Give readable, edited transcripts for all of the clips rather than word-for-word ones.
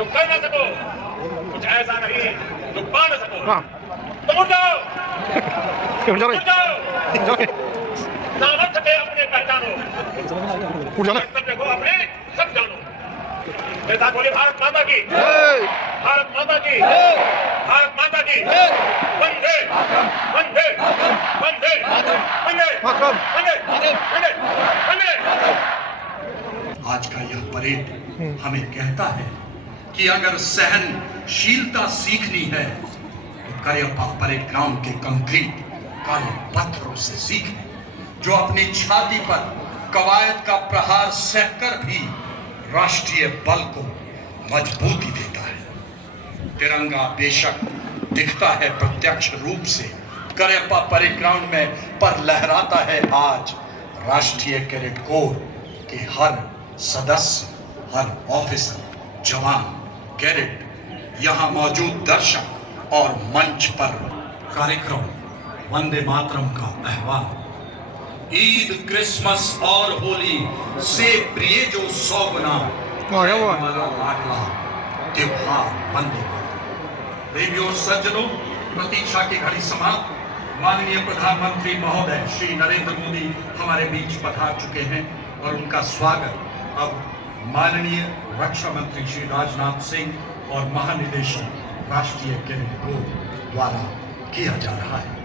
जो कर ना सको, कुछ ऐसा नहीं जो पा ना सको। हाँ। तो उठ जाओ, क्यों जा रहे? उठ जाओ, जा रहे? सामर्थ्य पे अपने पहचानो, उठ जाना। कर्तव्य को अपने सब जानो। मेरे साथ बोले भारत माता की, जय। भारत माता की, भारत माता की, वंदे वंदे वंदे वंदे मातरम। वंदे वंदे वंदे। आज का यह परेड हमें कहता है कि अगर सहनशीलता सीखनी है तो करियप्पा परेड ग्राउंड के कंक्रीट काले पत्थरों से सीखें, जो अपनी छाती पर कवायद का प्रहार सहकर भी राष्ट्रीय बल को मजबूती देता है। तिरंगा बेशक दिखता है प्रत्यक्ष रूप से करियप्पा परेड ग्राउंड में, पर लहराता है आज राष्ट्रीय कैडेट कोर के हर सदस्य, हर ऑफिसर, जवान, कैडेट, यहाँ मौजूद दर्शक और मंच पर कार्यक्रम वंदे मातरम का आह्वान। ईद, क्रिसमस और होली से प्रिय जो 100 गुना वाला लाडला त्योहार वंदे मातरम। देवियों और सज्जनों, प्रतीक्षा की घड़ी समाप्त। माननीय प्रधानमंत्री महोदय श्री नरेंद्र मोदी हमारे बीच पधार चुके हैं और उनका स्वागत अब माननीय रक्षा मंत्री श्री राजनाथ सिंह और महानिदेशक राष्ट्रीय कैडेट कोर द्वारा किया जा रहा है।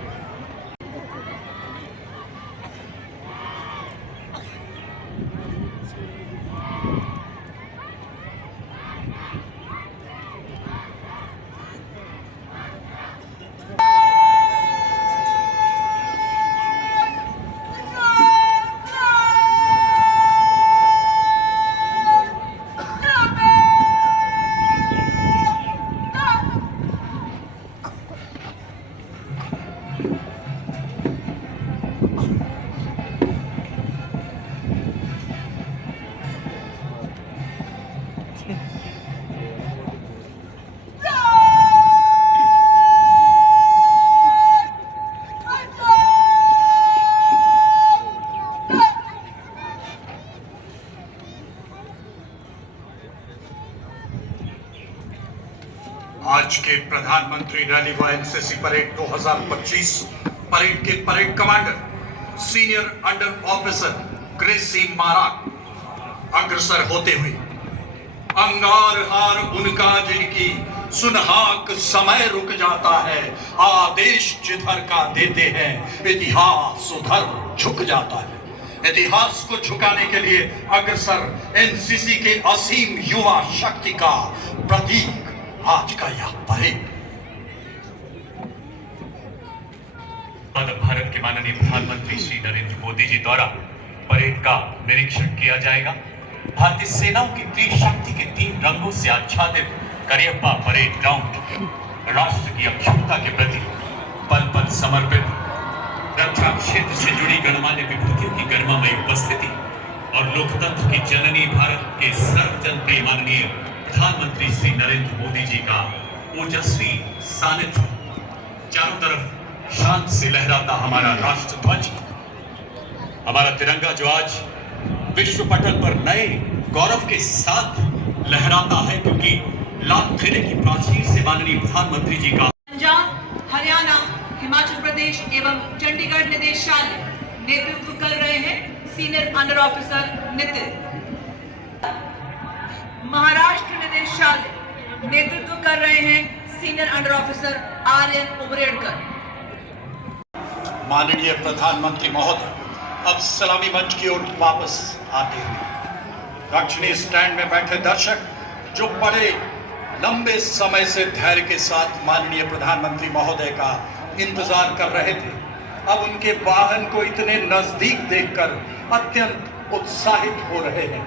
आज के प्रधानमंत्री रैली व एनसीसी परेड 2025 परेड के parade commander senior under officer Gracy Marak अग्रसर होते हुए अंगार हार उनका जिनकी सुनहाक समय रुक जाता है, आदेश जिधर का देते हैं इतिहास उधर झुक जाता है। इतिहास को झुकाने के लिए अग्रसर एनसीसी के असीम युवा शक्ति का प्रतीक आज का यह परेड। भारत के माननीय प्रधानमंत्री श्री नरेंद्र मोदी जी द्वारा परेड का निरीक्षण किया जाएगा। भारतीय सेनाओं की त्रिशक्ति के 3 रंगों से आच्छादित करियप्पा परेड ग्राउंड राष्ट्र की अक्षमता के प्रति पल पल समर्पित, रक्षा क्षेत्र से जुड़ी गणमान्य विभूतियों की गरिमामयी उपस्थिति और लोकतंत्र की जननी भारत के सर्वजनप्रिय माननीय प्रधानमंत्री श्री नरेंद्र मोदी जी का ओजस्वी सानिध्य, चारों तरफ शांत से लहराता हमारा राष्ट्र ध्वज, हमारा तिरंगा जो आज विश्व पटल पर नए गौरव के साथ लहराता है, क्योंकि लाल किले की प्राचीर से माननीय प्रधानमंत्री जी का पंजाब, हरियाणा, हिमाचल प्रदेश एवं चंडीगढ़ निदेशालय नेतृत्व कर रहे हैं senior under officer Nitin. Maharashtra निदेशालय नेतृत्व कर रहे हैं senior under officer Aryan Umredkar. माननीय प्रधानमंत्री महोदय अब सलामी मंच की ओर वापस आते हैं। दक्षिणी स्टैंड में बैठे दर्शक जो बड़े लंबे समय से धैर्य के साथ माननीय प्रधानमंत्री महोदय का इंतजार कर रहे थे, अब उनके वाहन को इतने नजदीक देखकर अत्यंत उत्साहित हो रहे हैं।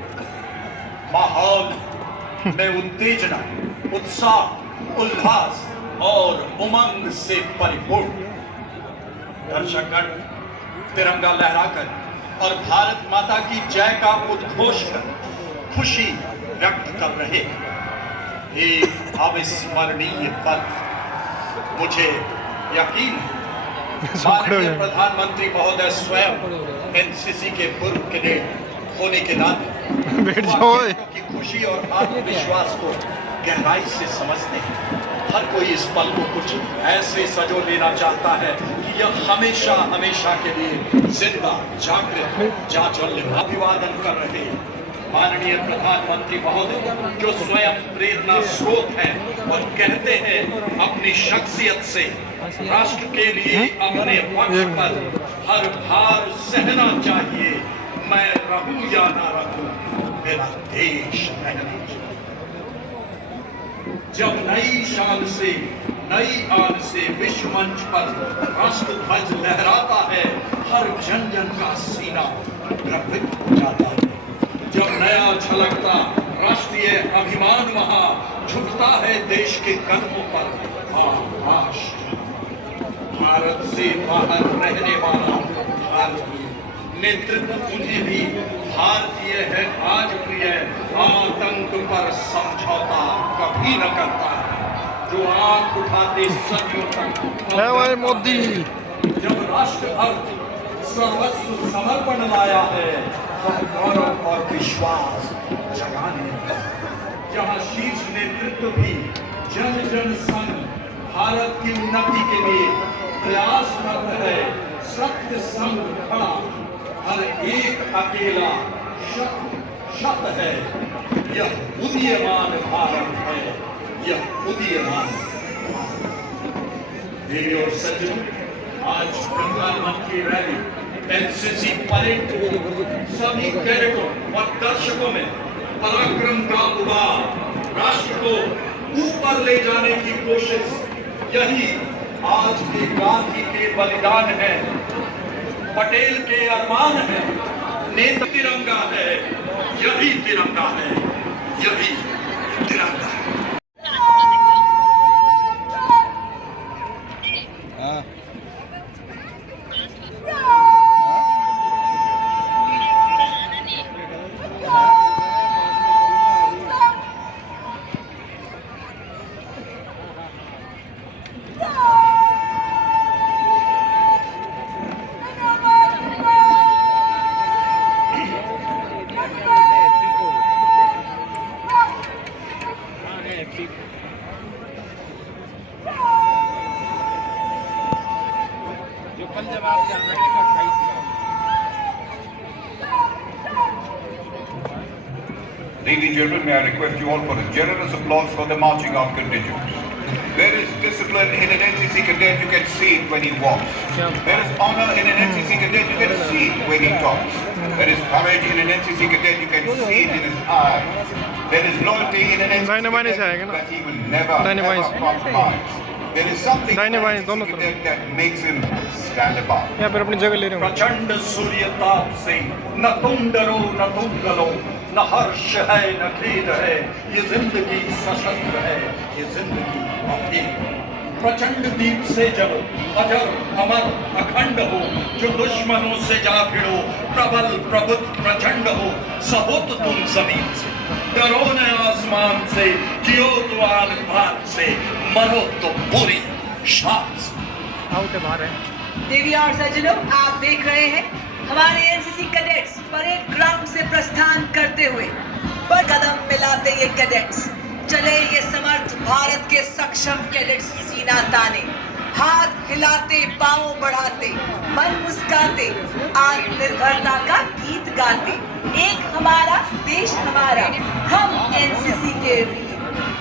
माहौल में उत्तेजना, उत्साह, उल्लास और उमंग से परिपूर्ण। दर्शकगण तिरंगा लहराकर और भारत माता की जय का उद्घोष कर खुशी व्यक्त कर रहे हैं। एक अविस्मरणीय पल। मुझे यकीन है माननीय प्रधानमंत्री महोदय स्वयं एनसीसी के पूर्व कैडेट होने के नाते बैठ जाओ की खुशी और आत्मविश्वास को गहराई से समझते हैं। हर कोई इस पल को कुछ ऐसे सजो लेना चाहता है कि यह हमेशा हमेशा के लिए जिंदा जागृत जाज्वल्य अभिवादन कर रहे माननीय प्रधानमंत्री महोदय, जो स्वयं प्रेरणा स्रोत हैं और कहते हैं अपनी शख्सियत से राष्ट्र के लिए अपने पक्ष पर हर भार सहना चाहिए। मैं रहूं या ना रहूं, मेरा देश रहना चाहिए। जब नई शान से नई आन से विश्व मंच पर राष्ट्र ध्वज लहराता है, हर जन जन का सीना द्रवित हो जाता है। जब नया झलकता राष्ट्रीय अभिमान वहां झुकता है देश के कदमों पर, राष्ट्र भारत से बाहर रहने वाला भारतीय नेतृत्व उन्हें भी भारतीय है आज प्रिय, आतंक पर समझौता कभी न करता है, जो आंख उठाते सदियों तक भाई मोदी। जब राष्ट्र अर्थ सर्वस्व समर्पण लाया है, वह गौरव और विश्वास जगाने है। जहाँ शीर्ष नेतृत्व भी जन जन संग भारत की उन्नति के लिए प्रयासरत है, सत्य संग खड़ा हर एक अकेला शत है। यह उदीयमान भारत है, यह उदीयमान देवी और सज्जनों, आज प्रधानमंत्री रैली एनसीसी परेड सभी कैडेटों और दर्शकों में पराक्रम का उबार, राष्ट्र को ऊपर ले जाने की कोशिश, यही आज के गांधी के बलिदान है, पटेल के अरमान है, नेता तिरंगा है, यही तिरंगा है, यही तिरंगा है। Ladies and gentlemen, may I request you all for a generous applause for the marching out contingents. There is discipline in an NCC cadet, you can see it when he walks. There is honor in an NCC cadet, you can see it when he talks. There is courage in an NCC cadet, you can see it in his eyes. There is loyalty in an NCC cadet that he will never compromise. There is something in an NCC cadet that makes him stand apart. यहाँ पर अपनी जगह ले रहे हो। प्रचंड सूर्यताप से न तुम डरो न तुम गलो, न हर्ष है न खेद है, ये जिंदगी सशस्त्र है, ये जिंदगी अभेद। प्रचंड दीप से जलो, अजर अमर अखंड हो, जो दुश्मनों से जा भिड़ो, प्रबल प्रबुद्ध प्रचंड हो, सहोत तुम जमीन से, डरो न आसमान से, जियो तो आन से, मरो तो पूरी शान से। देवी और सज्जनों, आप देख रहे हैं हमारे एनसीसी कैडेट्स परेड ग्राउंड से प्रस्थान करते हुए पर कदम मिलाते ये कैडेट्स चले, ये समर्थ भारत के सक्षम कैडेट्स सीना ताने, हाथ हिलाते पांव बढ़ाते, मन मुस्काते, आत्मनिर्भरता का गीत गाते। एक हमारा देश हमारा, हम एनसीसी के वीर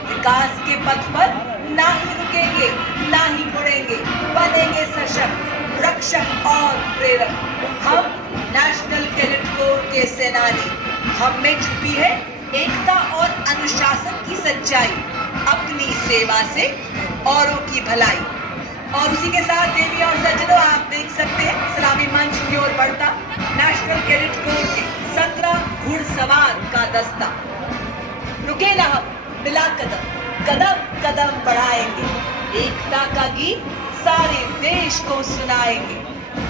विकास के पथ पर ना ही रुकेंगे ना ही मुड़ेंगे, बनेंगे सशक्त रक्षक और प्रेरक। हम नेशनल कैडेट कोर के सेनानी, हम में छुपी है एकता और अनुशासन की सच्चाई, अपनी सेवा से औरों की भलाई। और उसी के साथ देवी और सज्जनों, आप देख सकते हैं सलामी मंच की ओर बढ़ता नेशनल कैडेट कोर के 17 घुड़सवार का दस्ता। रुके ना हम, मिला कदम कदम कदम बढ़ाएंगे, एकता का गीत सारे देश को सुनाएंगे,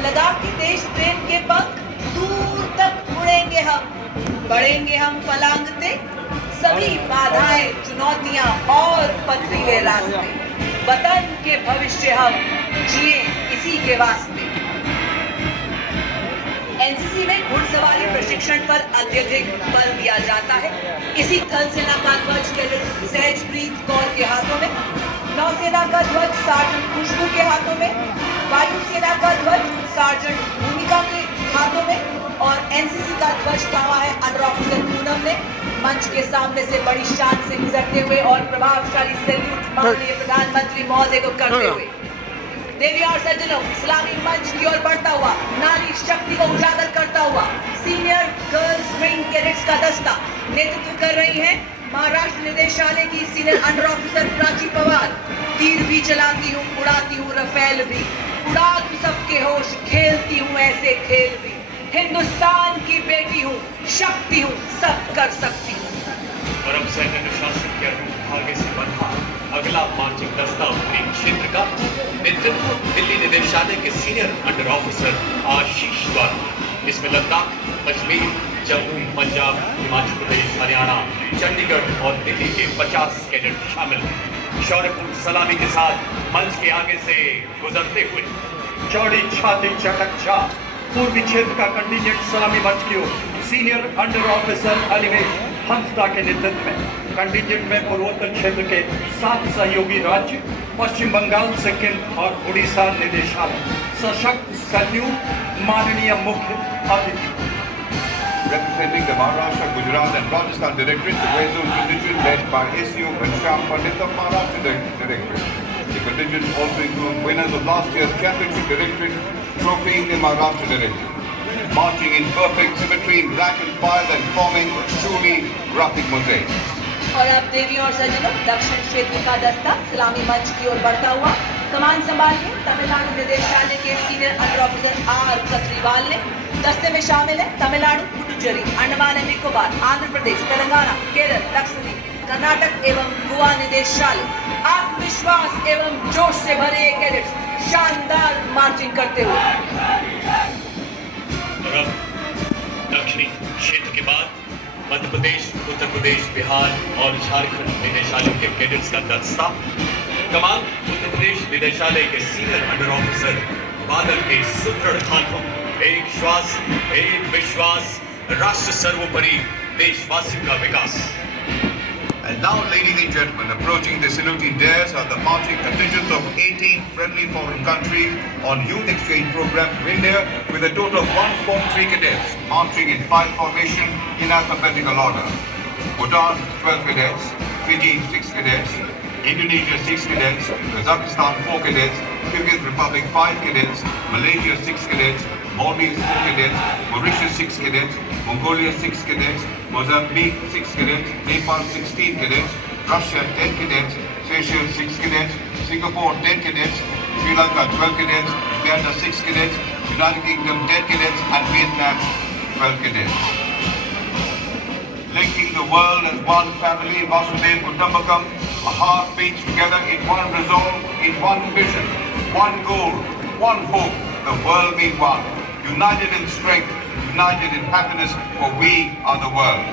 लगा के देश प्रेम के पंख दूर तक उड़ेंगे हम, बढ़ेंगे हम पलांगते, सभी बाधाएं चुनौतियां और पथरीले रास्ते, वतन के भविष्य हम जिए इसी के वास्ते। एनसीसी में घुड़सवारी प्रशिक्षण पर अत्यधिक बल दिया जाता है। इसी थल सेना का ध्वज कैडेट सहजप्रीत सार्जेंट खुशबू के हाथों में, वायुसेना का ध्वज सार्जेंट भूमिका के हाथों में और एनसीसी का ध्वज थामा है अंडर ऑफिसर पूनम ने। मंच के सामने से बड़ी शान से गुजरते हुए और प्रभावशाली सैल्यूट माननीय प्रधानमंत्री महोदय को करते हुए देवी और सज्जनों, इस्लामी मंच की ओर बढ़ता हुआ नारी शक्ति को उजागर करता हुआ सीनियर गर्ल्स विंग कैडेट्स का दस्ता नेतृत्व कर रही है महाराष्ट्र निदेशालय की senior under officer Prachi Pawar. तीर भी चलाती हूँ, उड़ाती हूँ रफेल भी, उड़ा दूं सबके होश, खेलती हूँ ऐसे खेल भी, हिंदुस्तान की बेटी हूँ, शक्ति हूँ, सब कर सकती हूँ। और अब सैन्य अनुशासन के अटूट धागे से बंधा अगला मार्चिंग दस्ता उत्तरी क्षेत्र का नेतृत्व दिल्ली निदेशालय के सीनियर अंडर ऑफिसर आशीष द्वारा। इसमें लद्दाख, कश्मीर, जम्मू, पंजाब, हिमाचल प्रदेश, हरियाणा, चंडीगढ़ और दिल्ली के 50 कैडेट शामिल हैं। शौर्यपूर्ण सलामी के साथ मंच के आगे से गुजरते हुए चौड़ी छाती चटक छा पूर्वी क्षेत्र का कंटिजेंट सलामी मंच की ओर senior under officer Animesh Hansda के नेतृत्व में कंटिजेंट में पूर्वोत्तर क्षेत्र के 7 सहयोगी राज्य पश्चिम बंगाल, सिक्किम और उड़ीसा निदेशालय सशक्त सैल्यूट माननीय मुख्य अतिथि। Representing the Maharashtra, Gujarat and Rajasthan Directorate, the Grey Zone contingent led by SEO Ghanshyam Pandit of Maharashtra Directorate. The contingent also includes winners of last year's Championship Directorate trophy in the Maharashtra Directorate, marching in perfect symmetry in rank and file and forming truly graphic mosaic. और अब देवी और सज्जनों, दक्षिण क्षेत्र का दस्ता सलामी मंच की ओर बढ़ता हुआ कमान संभालिए तमिलनाडु निदेशालय के सीनियर अंडर ऑफिसर आर कत्रीवाल ने। दस्ते में शामिल है तमिलनाडु, पुडुचेरी, अंडमान एंड निकोबार, आंध्र प्रदेश, तेलंगाना, केरल, लक्षद्वीप, कर्नाटक एवं गोवा निदेशालय। आत्मविश्वास एवं जोश से भरे ये कैडेट्स शानदार मार्चिंग करते हुए और अब दक्षिणी क्षेत्र के बाद मध्य प्रदेश, उत्तर प्रदेश, बिहार और झारखंड निदेशालयों के कैडेट्स का दस्ता। कमान उत्तर प्रदेश निदेशालय के सीनियर अंडर ऑफिसर बादल के सुदृढ़ हाथों, एक श्वास, एक विश्वास, राष्ट्र सर्वोपरि, देशवासियों का विकास। And now, ladies and gentlemen, approaching the saluting dais are the marching contingents of 18 friendly foreign countries on youth exchange program to India with a total of 143 cadets marching in file formation in alphabetical order. Bhutan 12 cadets, Fiji 6 cadets, Indonesia 6 cadets, Kazakhstan 4 cadets, Kyrgyz Republic 5 cadets, Malaysia 6 cadets, Maldives 4 cadets, Mauritius 6 cadets, Mongolia 6 cadets, Mozambique 6 cadets, Nepal 16 cadets, Russia 10 cadets, Seychelles 6 cadets, Singapore 10 cadets, Sri Lanka 12 cadets, Uganda 6 cadets, United Kingdom 10 cadets and Vietnam 12 cadets. Linking the world as one family, Vasudev Kutumbakam, a heart beats together in one resolve, in one vision, one goal, one hope, the world being one. United in strength, united in happiness, for we are the world.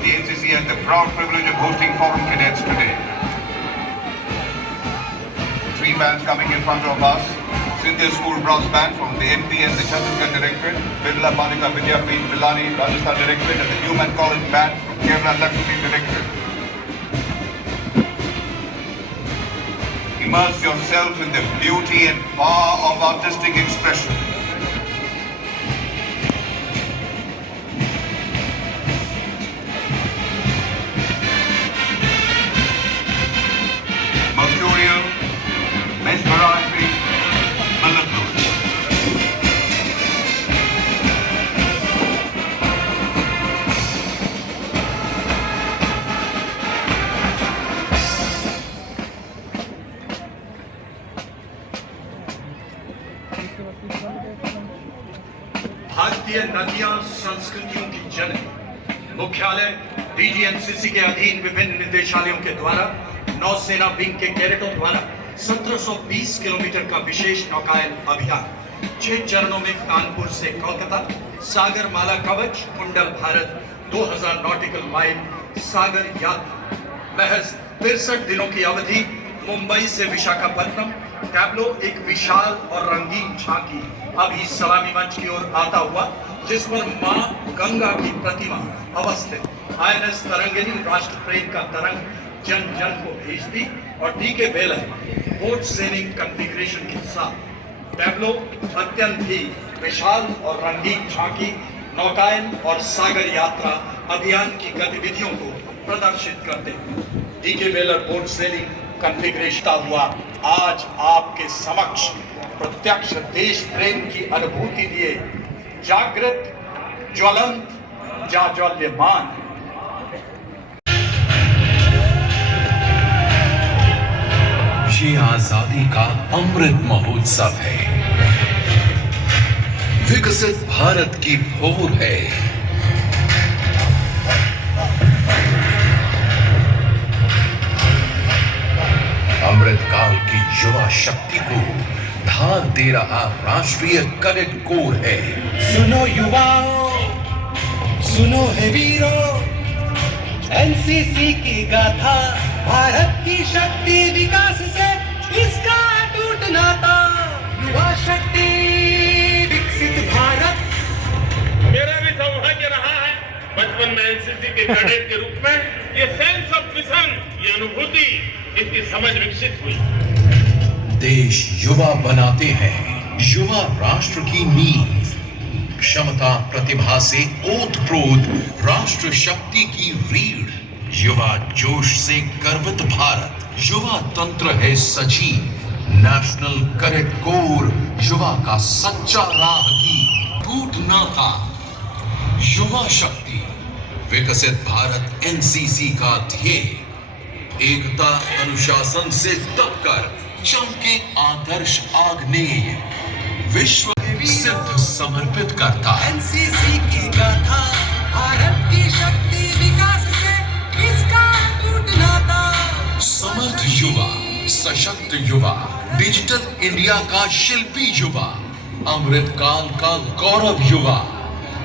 The NCC has the proud privilege of hosting foreign cadets today. 3 bands coming in front of us. Sindhya School Brass Band from the MP and the Chhattisgarh Directorate, Birla Banika Vidyapeeth Bilani Rajasthan Directorate, and the Newman College Band, Kerala Lakshmi Directorate. Immerse yourself in the beauty and power of artistic expression. Mercurial, mesmerizing, mellifluous. भारतीय नदियां संस्कृतियों की जननी। मुख्यालय DGNCC के अधीन विभिन्न निदेशालयों के द्वारा नौसेना विंग के कैडेटों द्वारा 1720 किलोमीटर का विशेष नौकायन अभियान 6 चरणों में कानपुर से कोलकाता, सागर माला कवच, कुंडल भारत, 2000 नॉटिकल माइल सागर यात्रा, महज 63 दिनों की अवधि, मुंबई से विशाखापट्टनम। टैब्लो एक विशाल और रंगीन झांकी अभी सलामी मंच की ओर आता हुआ, जिस पर मां गंगा की प्रतिमा अवस्थित, आईएनएस तरंगिनी राष्ट्र प्रेम का तरंग जन जन को भेज दी और डी के वेलर बोट सेलिंग कॉन्फ़िगरेशन के साथ टैब्लो अत्यंत ही विशाल और रंगीन झांकी नौकायन और सागर यात्रा अभियान की गतिविधियों को प्रदर्शित करते हैं। डी के वेलर बोट सेलिंग कॉन्फ़िगरेशन हुआ आज आपके समक्ष प्रत्यक्ष देश प्रेम की अनुभूति लिए जागृत ज्वलंत जाज्वल्यमान ये आजादी का अमृत महोत्सव है, विकसित भारत की भोर है। अमृतकाल की युवा शक्ति को धार दे रहा राष्ट्रीय कैडेट कोर है। सुनो युवाओं, सुनो है वीरों, एनसीसी की गाथा, भारत की शक्ति विकास से इसका अटूट नाता। युवा शक्ति विकसित भारत। मेरा भी सौभाग्य रहा है बचपन में एनसीसी के कैडेट के रूप में ये सेंस ऑफ मिशन, ये अनुभूति, इसकी समझ विकसित हुई। देश युवा बनाते हैं, युवा राष्ट्र की नींव। क्षमता प्रतिभा से ओतप्रोत राष्ट्र शक्ति की रीढ़। युवा जोश से गर्वित भारत, युवा तंत्र है सजीव। नेशनल कैडेट कोर युवा का सच्चा राहगीर, टूट नाता। युवा शक्ति विकसित भारत एनसीसी का ध्येय। एकता अनुशासन से दबकर चमके आदर्श आग्नेय, विश्व सिद्ध समर्पित करता है। एनसीसी की गाथा, भारत की शक्ति विकास से इसका अटूट नाता। समर्थ युवा, सशक्त युवा, डिजिटल इंडिया का शिल्पी युवा, अमृतकाल का गौरव युवा,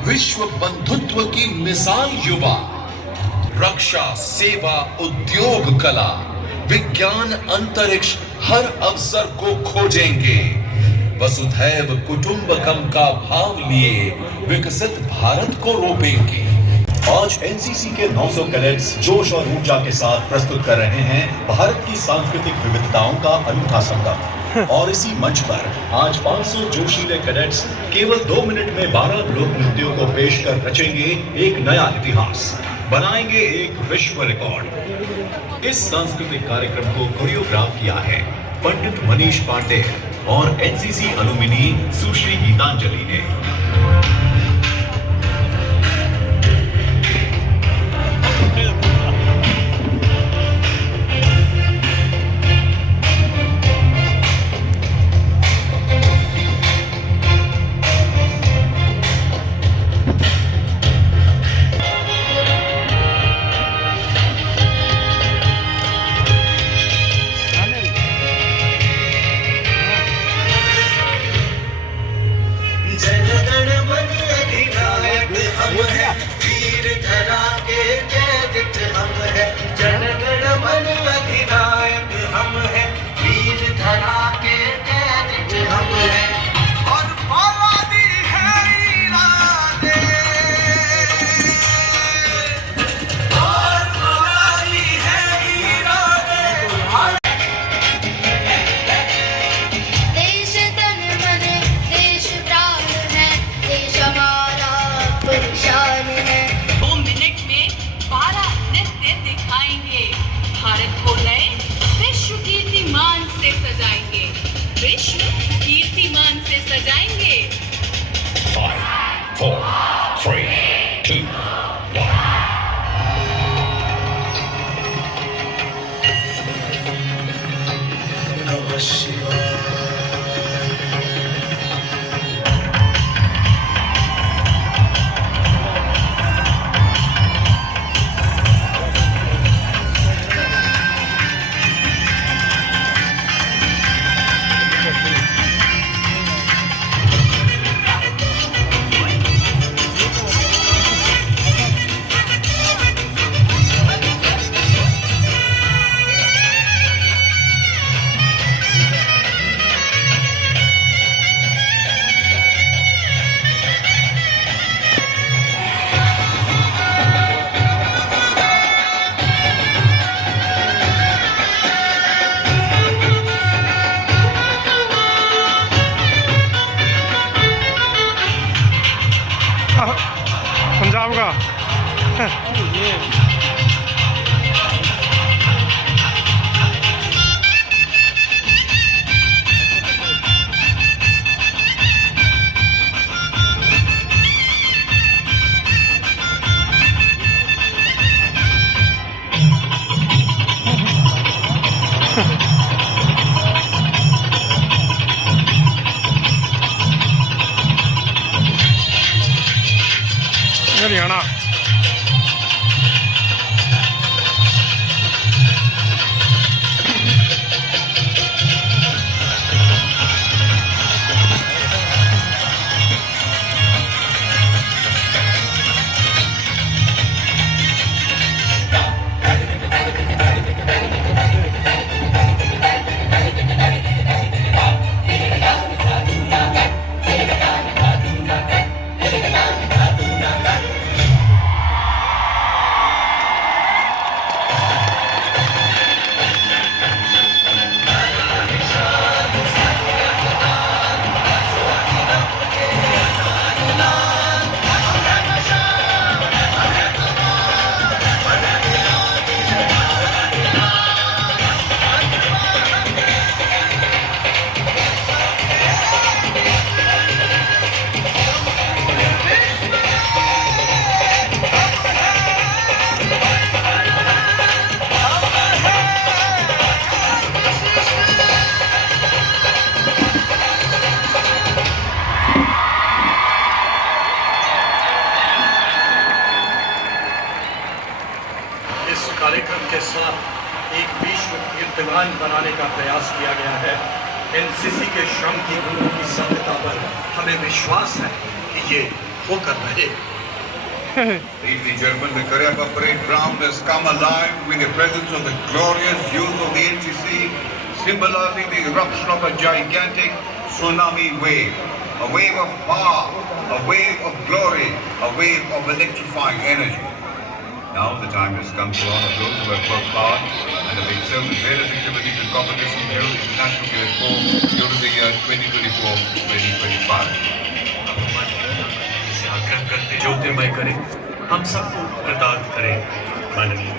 विश्व बंधुत्व की मिसाल युवा। रक्षा, सेवा, उद्योग, कला, विज्ञान, अंतरिक्ष हर अवसर को खोजेंगे। वसुधैव कुटुंबकम का भाव लिए विकसित भारत को रोपेंगे। आज एनसीसी के 900 कैडेट्स जोश और ऊर्जा के साथ प्रस्तुत कर रहे हैं भारत की सांस्कृतिक विविधताओं का अनूठा संगम। और इसी मंच पर आज 500 जोशीले कैडेट्स केवल 2 मिनट में 12 लोक नृत्यों को पेश कर रचेंगे एक नया इतिहास, बनाएंगे एक विश्व रिकॉर्ड। इस सांस्कृतिक कार्यक्रम को कोरियोग्राफ किया है पंडित मनीष पांडे और एनसीसी अलुमिनी सुश्री गीतांजलि ने। जन गण मन शक्तिवान बनाने का प्रयास किया गया है। एनसीसी के श्रम की गुणों की सत्यता पर हमें विश्वास है कि ये होकर रहेगा। Ladies and gentlemen, the Cariappa Parade Ground has come alive with the presence of the glorious youth of the NCC, symbolizing the eruption of a gigantic tsunami wave. A wave of power, a wave of glory, a wave of electrifying energy. Now the time has come to honor those who have worked hard and have excelled in various activities and competitions held in the National Cadet Corps during the year 2024-2025. आग्रह करते ज्योतिर्मय करें, हम सबको कृतार्थ करें। माननीय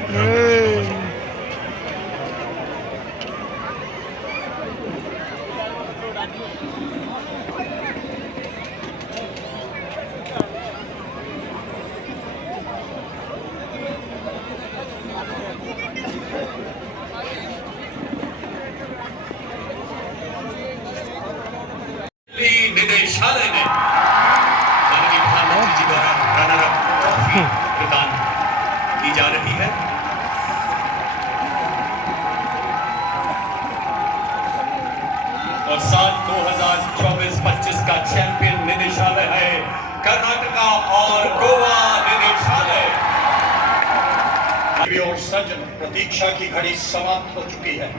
निदेशालय ने माननीय प्रधानमंत्री जी द्वारा रनर अप ट्रॉफी प्रदान की जा रही है। और साल 2024-25 का चैंपियन निदेशालय है कर्नाटका और गोवा निदेशालय। और सज्जन, प्रतीक्षा की घड़ी समाप्त हो चुकी है।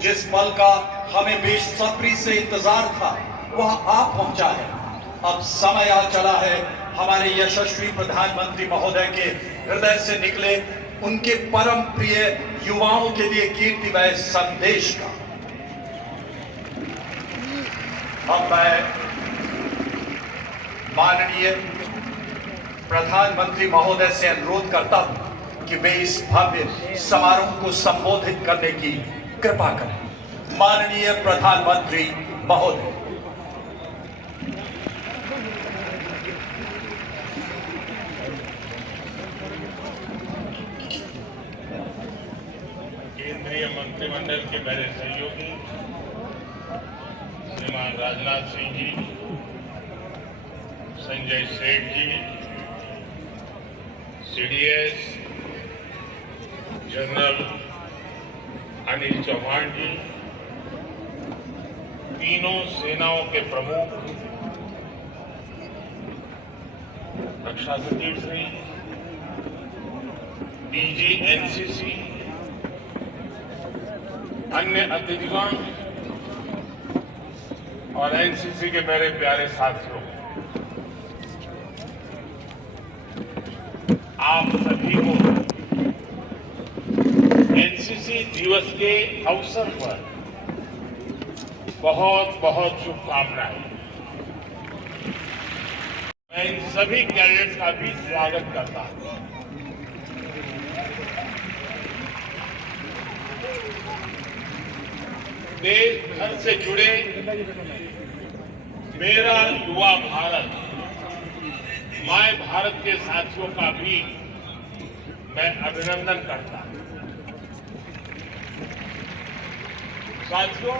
जिस पल का हमें बेसब्री से इंतजार था वह आ पहुंचा है। अब समय आ चला है हमारे यशस्वी प्रधानमंत्री महोदय के हृदय से निकले उनके परम प्रिय युवाओं के लिए कीर्तिमय संदेश का। अब मैं माननीय प्रधानमंत्री महोदय से अनुरोध करता हूं कि वे इस भव्य समारोह को संबोधित करने की कृपा करें। माननीय प्रधानमंत्री महोदय। केंद्रीय मंत्रिमंडल के मेरे सहयोगी श्रीमान राजनाथ सिंह जी, संजय सेठ जी, सीडीएस जनरल अनिल चौहान जी, तीनों सेनाओं के प्रमुख, रक्षा सचिव श्री, डीजी एनसीसी, अन्य अतिथिगण और एनसीसी के मेरे प्यारे साथियों, आप सभी को एनसीसी दिवस के अवसर पर बहुत बहुत शुभकामनाएं। मैं इन सभी कैडेट्स का भी स्वागत करता हूं। देश भर से जुड़े मेरा युवा भारत, माय भारत के साथियों का भी मैं अभिनंदन करता हूं। साथियों,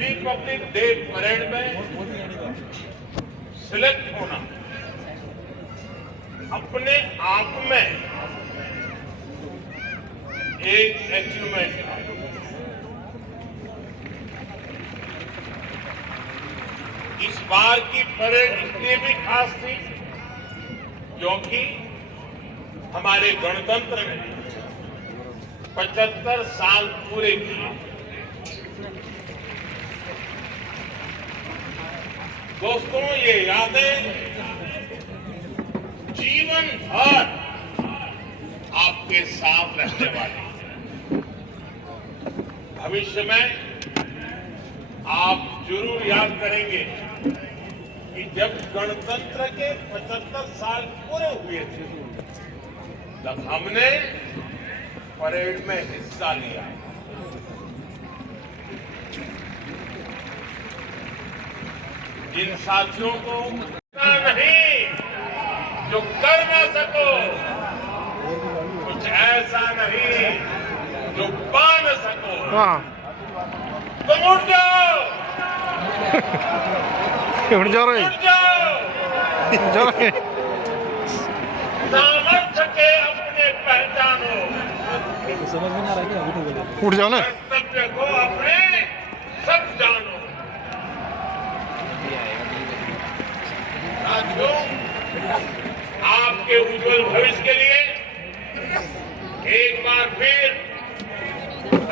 रिपब्लिक डे परेड में सिलेक्ट होना अपने आप में एक अचीवमेंट है। इस बार की परेड इसलिए भी खास थी क्योंकि हमारे गणतंत्र ने 75 साल पूरे किए। दोस्तों, ये यादें जीवन भर आपके साथ रहने वाली हैं। भविष्य में आप जरूर याद करेंगे कि जब गणतंत्र के 75 साल पूरे हुए थे तब हमने परेड में हिस्सा लिया। जिन साथियों को नहीं जो कर ना सको, कुछ ऐसा नहीं जो पा न सको, तुम उठ जाओ, उठ जा रहे, उठ जाओ, सामर्थ्य के अपने पहचानो, उठ जाओ ना। कर्तव्य को अपने सब जानो। साथियों, आपके उज्जवल भविष्य के लिए एक बार फिर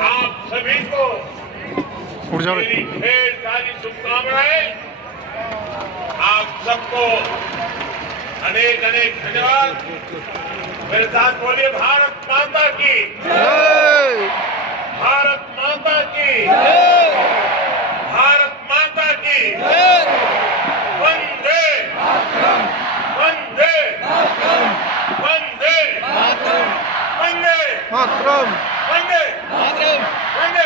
आप सभी को उठ जाओ मेरी ढेर सारी शुभकामनाएं। आप सबको अनेक अनेक धन्यवाद। मेरे साथ बोलिए भारत माता की, भारत माता की, भारत माता की। वंदे वंदे वंदे वंदे मातरम। वंदे वंदे वंदे।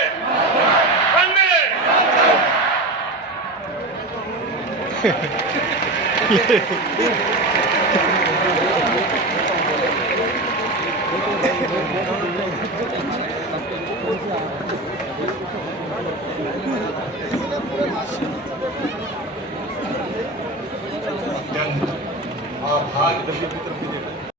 अत्यंत आभार